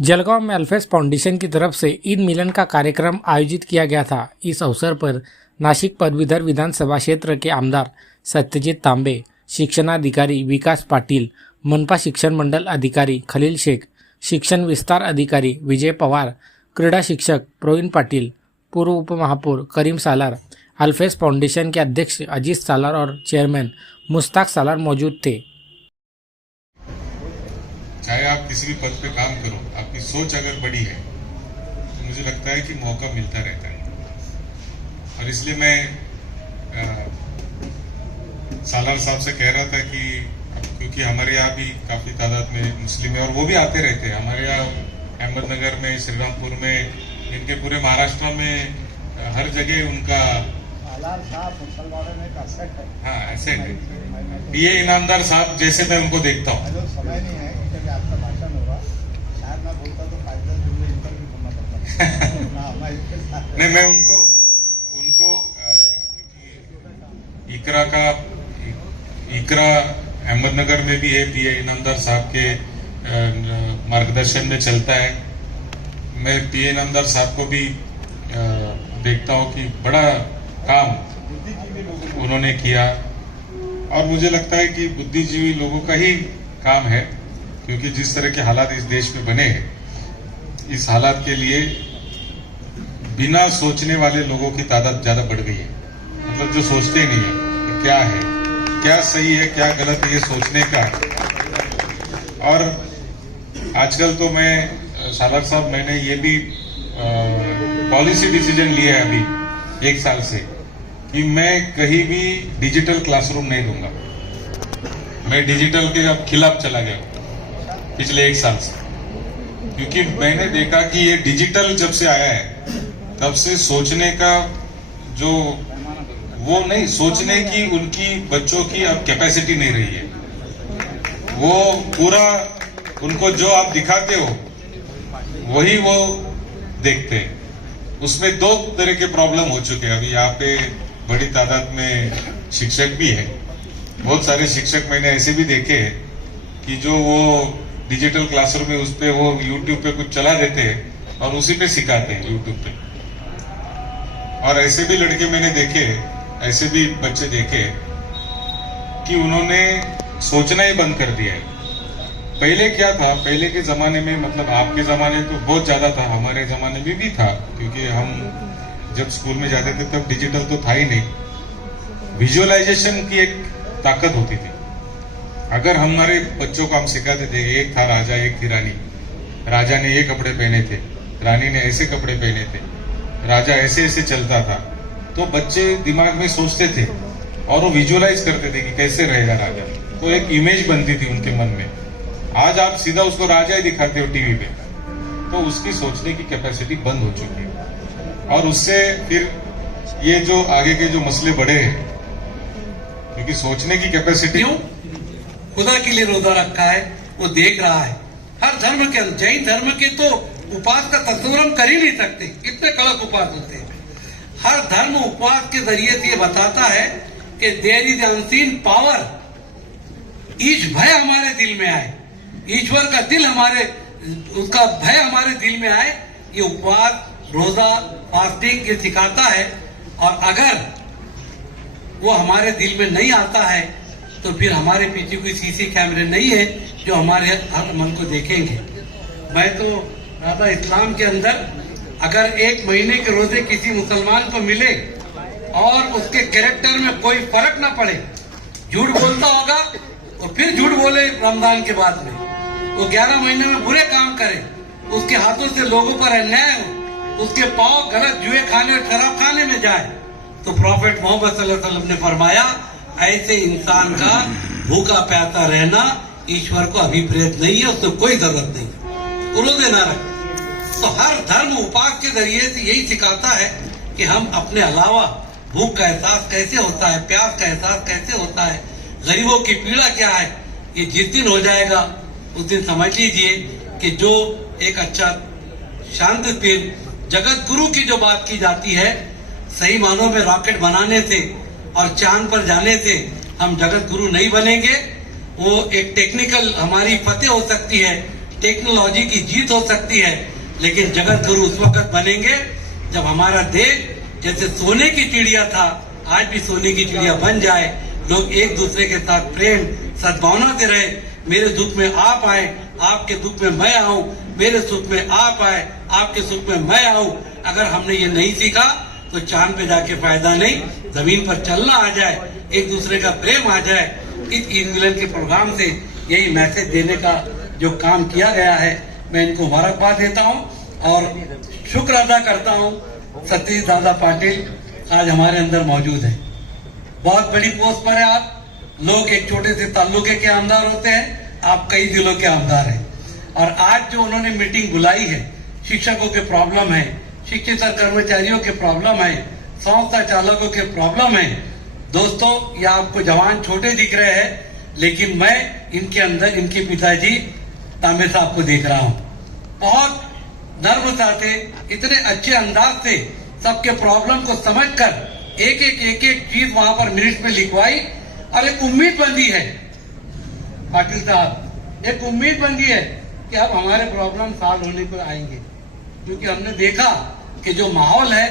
जलगांव में अल्फेस फाउंडेशन की तरफ से ईद मिलन का कार्यक्रम आयोजित किया गया था। इस अवसर पर नासिक पदवीधर विधानसभा क्षेत्र के आमदार सत्यजीत तांबे, शिक्षणाधिकारी विकास पाटिल, मनपा शिक्षण मंडल अधिकारी खलील शेख, शिक्षण विस्तार अधिकारी विजय पवार, क्रीडा शिक्षक प्रवीण पाटिल, पूर्व उपमहापौर करीम सालार, अल्फेस फाउंडेशन के अध्यक्ष अजीत सालार और चेयरमैन मुश्ताक सालार मौजूद थे। चाहे आप किसी भी पद पे काम करो, आपकी सोच अगर बड़ी है तो मुझे लगता है कि मौका मिलता रहता है। और इसलिए मैं सालार साहब से कह रहा था कि क्योंकि हमारे यहाँ भी काफी तादाद में मुस्लिम है और वो भी आते रहते हैं हमारे यहाँ अहमदनगर में, श्रीरामपुर में, इनके पूरे महाराष्ट्र में हर जगह उनका मुसलमानों में का सेट है। हाँ, ऐसे है। ये इनामदार साहब जैसे मैं उनको देखता हूँ। समय नहीं है कि आपका भाषण होगा, शायद मैं बोलता तो नहीं, मैं उनको इकरा अहमदनगर में भी है, पीए इनामदार साहब के मार्गदर्शन में चलता है। मैं पीए इनामदार साहब को भी देखता हूँ कि बड़ा काम उन्होंने किया और मुझे लगता है कि बुद्धिजीवी लोगों का ही काम है, क्योंकि जिस तरह के हालात इस देश में बने हैं, इस हालात के लिए बिना सोचने वाले लोगों की तादाद ज्यादा बढ़ गई है। मतलब जो सोचते नहीं है कि क्या है, क्या सही है, क्या गलत है, ये सोचने का। और आजकल तो मैं सालार साहब, मैंने ये भी पॉलिसी डिसीजन लिया है अभी 1 साल से कि मैं कहीं भी डिजिटल क्लासरूम नहीं दूंगा। मैं डिजिटल के अब खिलाफ चला गया पिछले 1 साल से, क्योंकि मैंने देखा कि ये डिजिटल जब से आया है तब से सोचने का जो वो नहीं, सोचने की उनकी बच्चों की अब कैपेसिटी नहीं रही है। वो पूरा उनको जो आप दिखाते हो वही वो देखते हैं। उसमें 2 तरह के प्रॉब्लम हो चुके हैं। अभी यहाँ पे बड़ी तादाद में शिक्षक भी है, बहुत सारे शिक्षक मैंने ऐसे भी देखे हैं कि जो वो डिजिटल क्लासरूम में उस पे वो यूट्यूब पे कुछ चला देते हैं और उसी पे सिखाते हैं यूट्यूब पे। और ऐसे भी लड़के मैंने देखे, ऐसे भी बच्चे देखे कि उन्होंने सोचना ही बंद कर दिया है। पहले क्या था, पहले के जमाने में, मतलब आपके जमाने तो बहुत ज्यादा था, हमारे जमाने में भी था, क्योंकि हम जब स्कूल में जाते थे तब डिजिटल तो था ही नहीं। विजुअलाइजेशन की एक ताकत होती थी। अगर हमारे बच्चों को हम सिखाते थे, एक था राजा, एक थी रानी, राजा ने ये कपड़े पहने थे, रानी ने ऐसे कपड़े पहने थे, राजा ऐसे ऐसे चलता था, तो बच्चे दिमाग में सोचते थे और वो विजुअलाइज करते थे कि कैसे रहेगा राजा। तो एक इमेज बनती थी उनके मन में। आज आप सीधा उसको राजा ही दिखाते हो टीवी पे, तो उसकी सोचने की कैपेसिटी बंद हो चुकी है। और उससे फिर ये जो आगे के जो मसले बढ़े हैं, क्योंकि सोचने की कैपेसिटी, खुदा के लिए रोजा रखा है, वो देख रहा है। हर धर्म के, जैन धर्म के तो उपवास का तस्वीर हम कर ही नहीं सकते, इतने कड़क उपवास होते हैं। हर धर्म उपवास के जरिए से ये बताता है कि देयर इज अनसीन पावर, ईश भय हमारे दिल में आए, ईश्वर का दिल हमारे, उसका भय हमारे दिल में आए। ये उपवास, रोजा, फास्टिंग ये सिखाता है। और अगर वो हमारे दिल में नहीं आता है तो फिर हमारे पीछे कोई सीसी कैमरे नहीं है जो हमारे हर मन को देखेंगे। मैं तो राधा इस्लाम के अंदर अगर 1 महीने के रोजे किसी मुसलमान को मिले और उसके कैरेक्टर में कोई फर्क ना पड़े, झूठ बोलता होगा और फिर झूठ बोले रमजान के बाद में, वो 11 महीने में बुरे काम करे, उसके हाथों से लोगों पर अन्याय हो, उसके पांव गलत जुए खाने और शराब खाने में जाए, तो प्रॉफेट मोहम्मद सल्लल्लाहु अलैहि वसल्लम ने फरमाया ऐसे इंसान का भूखा प्यासा रहना ईश्वर को अभिप्रेत नहीं है, उसको कोई जरूरत नहीं, वो रोजे ना रखे। तो हर धर्म उपवास के जरिए से यही सिखाता है कि हम अपने अलावा भूख का एहसास कैसे होता है, प्यास का एहसास कैसे होता है, गरीबों की पीड़ा क्या है, ये जिस दिन हो जाएगा उस दिन समझ लीजिए कि जो एक अच्छा शांत पीर जगत गुरु की जो बात की जाती है, सही मानों में रॉकेट बनाने से और चांद पर जाने से हम जगत गुरु नहीं बनेंगे। वो एक टेक्निकल हमारी फतेह हो सकती है, टेक्नोलॉजी की जीत हो सकती है, लेकिन जगत गुरु उस वक्त बनेंगे जब हमारा देश जैसे सोने की चिड़िया था आज भी सोने की चिड़िया बन जाए। लोग एक दूसरे के साथ प्रेम सद्भावना से रहे। मेरे दुख में आप आए, आपके दुख में मैं आऊं, मेरे सुख में आप आए, आपके सुख में मैं आऊं। अगर हमने ये नहीं सीखा तो चांद पे जाके फायदा नहीं, जमीन पर चलना आ जाए, एक दूसरे का प्रेम आ जाए। इस ईद मिलन के प्रोग्राम से यही मैसेज देने का जो काम किया गया है, मैं इनको मुबारकबाद देता हूं और शुक्र अदा करता हूं। सतीश दादा पाटिल आज हमारे अंदर मौजूद है, बहुत बड़ी पोस्ट पर है आप। लोग एक छोटे से ताल्लुके के आमदार होते हैं, आप कई जिलों के आमदार हैं। और आज जो उन्होंने मीटिंग बुलाई है, शिक्षकों के प्रॉब्लम है, शिक्षित कर्मचारियों के प्रॉब्लम है, संस्था चालकों के प्रॉब्लम है। दोस्तों, ये आपको जवान छोटे दिख रहे हैं, लेकिन मैं इनके अंदर इनके पिताजी तांबे साहब को देख रहा हूँ। बहुत नर्मता से, इतने अच्छे अंदाज से सबके प्रॉब्लम को समझकर एक एक चीज वहां पर मिनट में लिखवाई और एक उम्मीद बंधी है। पाटिल साहब, एक उम्मीद बंधी है कि अब हमारे प्रॉब्लम सॉल्व होने को आएंगे, क्योंकि हमने देखा कि जो माहौल है